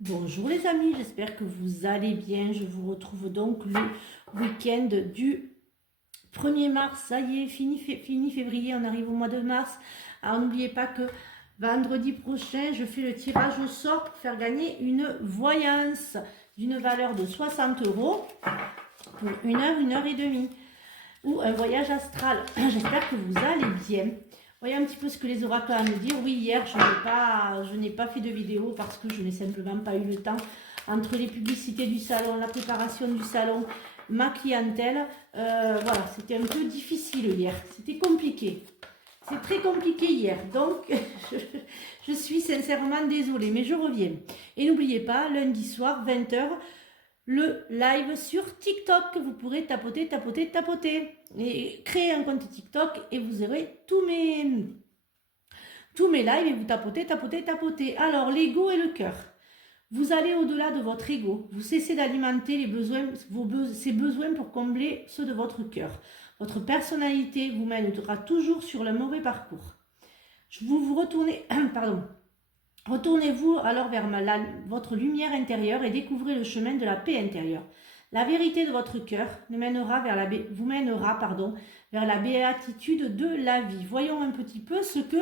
Bonjour les amis, j'espère que vous allez bien. Je vous retrouve donc le week-end du 1er mars. Ça y est, fini février, on arrive au mois de mars. Alors n'oubliez pas que vendredi prochain, je fais le tirage au sort pour faire gagner une voyance d'une valeur de 60 euros pour une heure et demie. Ou un voyage astral. J'espère que vous allez bien. Voyez un petit peu ce que les oracles ont à nous dire. Oui, hier, je n'ai pas fait de vidéo parce que je n'ai simplement pas eu le temps. Entre les publicités du salon, la préparation du salon, ma clientèle, voilà, c'était un peu difficile hier. C'était compliqué. C'est très compliqué hier. Donc, je suis sincèrement désolée, mais je reviens. Et n'oubliez pas, lundi soir, 20h, le live sur TikTok. Vous pourrez tapoter. Et créer un compte TikTok et vous aurez tous mes lives et vous tapotez. Alors, l'ego et le cœur. Vous allez au-delà de votre ego. Vous cessez d'alimenter les besoins, ces besoins pour combler ceux de votre cœur. Votre personnalité vous mènera toujours sur le mauvais parcours. Vous retournez, pardon. Retournez-vous alors vers votre lumière intérieure et découvrez le chemin de la paix intérieure. La vérité de votre cœur vous mènera vers la béatitude de la vie. Voyons un petit peu ce que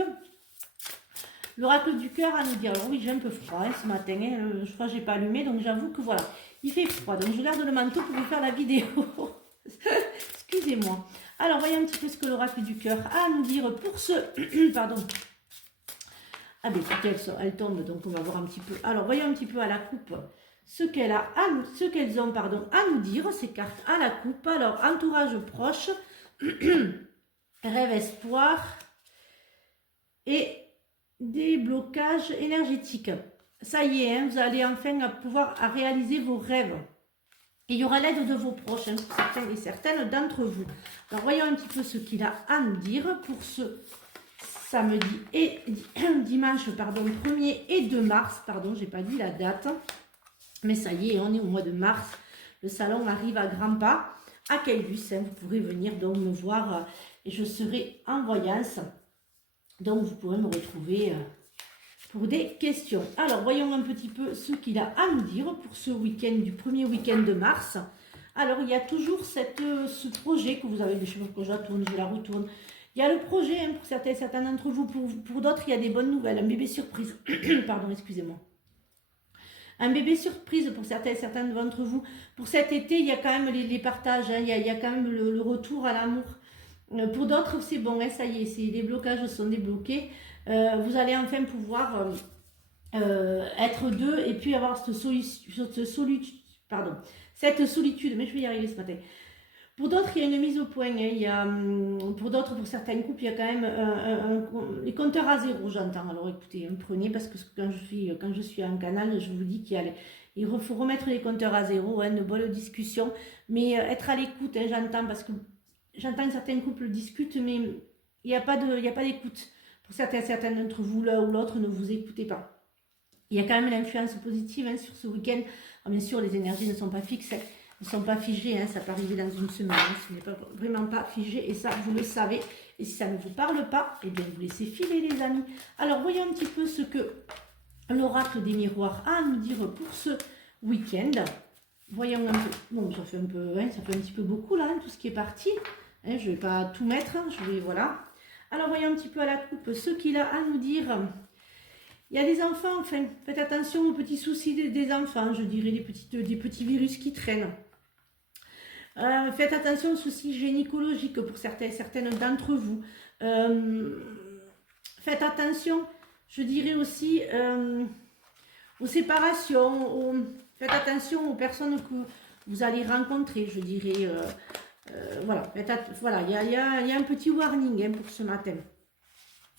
l'oracle du cœur a à nous dire. Alors oui, j'ai un peu froid ce matin, je crois que je n'ai pas allumé, donc j'avoue que voilà, il fait froid. Donc je garde le manteau pour vous faire la vidéo. Excusez-moi. Alors voyons un petit peu ce que l'oracle du cœur a à nous dire pour ce... pardon. Ah ben écoutez, elles tombent, donc on va voir un petit peu. Alors voyons un petit peu à la coupe ce qu'elles ont à nous dire, ces cartes à la coupe. Alors, entourage proche, rêve espoir et déblocage énergétique. Ça y est, hein, vous allez enfin pouvoir réaliser vos rêves. Et il y aura l'aide de vos proches, hein, certains et certaines d'entre vous. Alors, voyons un petit peu ce qu'il a à nous dire pour ce samedi et dimanche, 1er et 2 mars. Pardon, j'ai pas dit la date. Mais ça y est, on est au mois de mars. Le salon arrive à grands pas. À Caylus, hein, vous pourrez venir donc me voir et je serai en voyance. Donc vous pourrez me retrouver pour des questions. Alors voyons un petit peu ce qu'il a à nous dire pour ce week-end du premier week-end de mars. Alors il y a toujours ce projet que vous avez, je sais pas pourquoi je la tourne, je la retourne. Il y a le projet, hein, pour certains d'entre vous, pour d'autres il y a des bonnes nouvelles, un bébé surprise. Pardon, excusez-moi. Un bébé surprise pour certains d'entre vous. Pour cet été, il y a quand même les partages, hein, il y a quand même le retour à l'amour. Pour d'autres, c'est bon, hein, ça y est, les blocages sont débloqués. Vous allez enfin pouvoir être deux et puis avoir cette solitude, mais je vais y arriver ce matin. Pour d'autres, il y a une mise au point. Hein. Pour d'autres, pour certains couples, il y a quand même les compteurs à zéro, j'entends. Alors écoutez, prenez, parce que quand je suis en canal, je vous dis il faut remettre les compteurs à zéro, hein, de bonnes discussions. Mais être à l'écoute, hein, j'entends, parce que j'entends que certains couples discutent, mais il n'y a pas d'écoute. Pour certains d'entre vous, l'un ou l'autre, ne vous écoutez pas. Il y a quand même l'influence positive, hein, sur ce week-end. Alors, bien sûr, les énergies ne sont pas fixes. Hein. Ne sont pas figés, hein, ça peut arriver dans une semaine, hein, ce n'est vraiment pas figé et ça vous le savez. Et si ça ne vous parle pas, eh bien vous laissez filer les amis. Alors voyons un petit peu ce que l'oracle des miroirs a à nous dire pour ce week-end. Voyons un peu, bon ça fait un petit peu beaucoup là, hein, tout ce qui est parti. Hein, je ne vais pas tout mettre, voilà. Alors voyons un petit peu à la coupe ce qu'il a à nous dire. Il y a des enfants, enfin, faites attention aux petits soucis des enfants, je dirais, des petits virus qui traînent. Faites attention aux soucis gynécologiques pour certaines d'entre vous. Faites attention, je dirais aussi, aux séparations. Faites attention aux personnes que vous allez rencontrer, je dirais. Voilà, il y a un petit warning, hein, pour ce matin.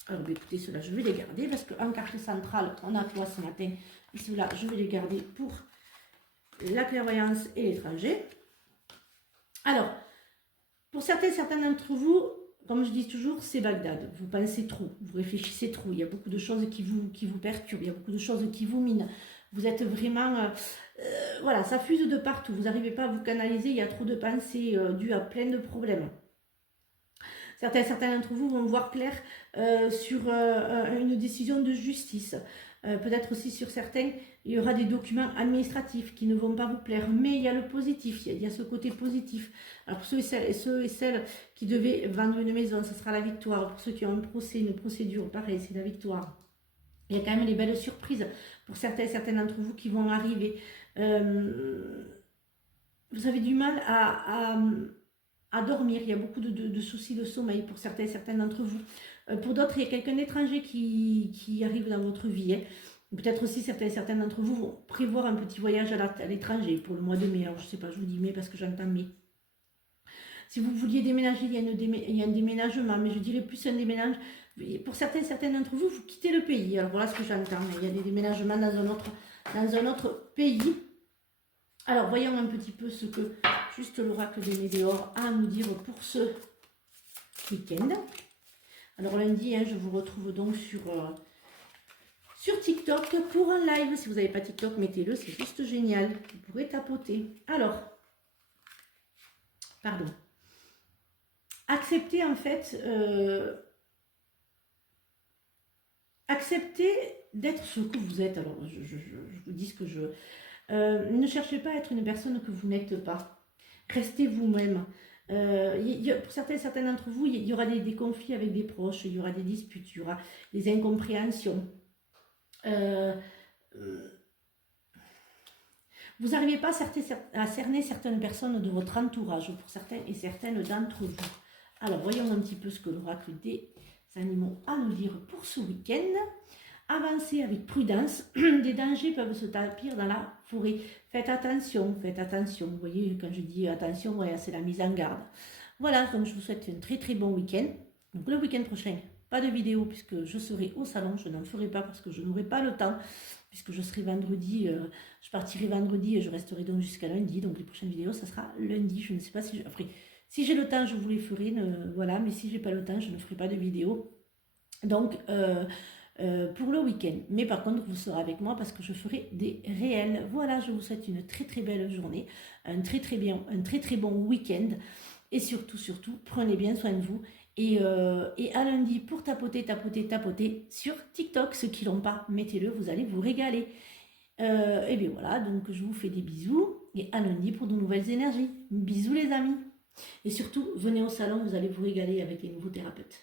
Alors écoutez, ceux-là, je vais les garder parce qu'en carte centrale, on a quoi ce matin? Et ceux-là, je vais les garder pour la clairvoyance et l'étranger. Alors, pour certains d'entre vous, comme je dis toujours, c'est Bagdad. Vous pensez trop, vous réfléchissez trop. Il y a beaucoup de choses qui vous perturbent, il y a beaucoup de choses qui vous minent. Vous êtes vraiment... voilà, ça fuse de partout. Vous n'arrivez pas à vous canaliser, il y a trop de pensées dues à plein de problèmes. Certains d'entre vous vont voir clair sur une décision de justice. peut-être aussi sur certains, il y aura des documents administratifs qui ne vont pas vous plaire, mais il y a le positif, il y a ce côté positif. Alors pour ceux et celles qui devaient vendre une maison, ce sera la victoire. Pour ceux qui ont un procès, une procédure, pareil, c'est la victoire. Il y a quand même des belles surprises pour certains et certaines d'entre vous qui vont arriver. Vous avez du mal à dormir, il y a beaucoup de soucis de sommeil pour certains et certaines d'entre vous. Pour d'autres, il y a quelqu'un d'étranger qui arrive dans votre vie. Hein. Peut-être aussi certains et certaines d'entre vous vont prévoir un petit voyage à l'étranger pour le mois de mai. Alors je ne sais pas, je vous dis mai parce que j'entends mai. Si vous vouliez déménager, il y a un déménagement, mais je dirais plus un déménagement. Pour certains et certaines d'entre vous, vous quittez le pays. Alors voilà ce que j'entends. Il y a des déménagements dans un autre pays. Alors voyons un petit peu ce que juste l'oracle des Météores a à nous dire pour ce week-end. Alors lundi, hein, je vous retrouve donc sur TikTok pour un live. Si vous n'avez pas TikTok, mettez-le, c'est juste génial. Vous pourrez tapoter. Alors, pardon. Acceptez en fait, acceptez d'être ce que vous êtes. Alors, je vous dis ce que je... ne cherchez pas à être une personne que vous n'êtes pas. Restez vous-même. Pour certains et certaines d'entre vous, il y aura des conflits avec des proches, il y aura des disputes, il y aura des incompréhensions. Vous n'arrivez pas à cerner certaines personnes de votre entourage, pour certains et certaines d'entre vous. Alors, voyons un petit peu ce que l'oracle des animaux a à nous dire pour ce week-end. Avancez avec prudence, des dangers peuvent se tapir dans la forêt. Faites attention, faites attention. Vous voyez, quand je dis attention, ouais, c'est la mise en garde. Voilà, donc je vous souhaite un très très bon week-end. Donc le week-end prochain, pas de vidéo puisque je serai au salon. Je n'en ferai pas parce que je n'aurai pas le temps. Puisque je serai vendredi, je partirai vendredi et je resterai donc jusqu'à lundi. Donc les prochaines vidéos, ça sera lundi. Je ne sais pas si... Après, si j'ai le temps, je vous les ferai. Voilà, mais si j'ai pas le temps, je ne ferai pas de vidéo. Donc... pour le week-end. Mais par contre, vous serez avec moi parce que je ferai des réels. Voilà, je vous souhaite une très très belle journée, un très très bon week-end. Et surtout, prenez bien soin de vous. Et à lundi pour tapoter sur TikTok. Ceux qui l'ont pas, mettez-le, vous allez vous régaler. Et bien voilà, donc je vous fais des bisous. Et à lundi pour de nouvelles énergies. Bisous les amis. Et surtout, venez au salon, vous allez vous régaler avec les nouveaux thérapeutes.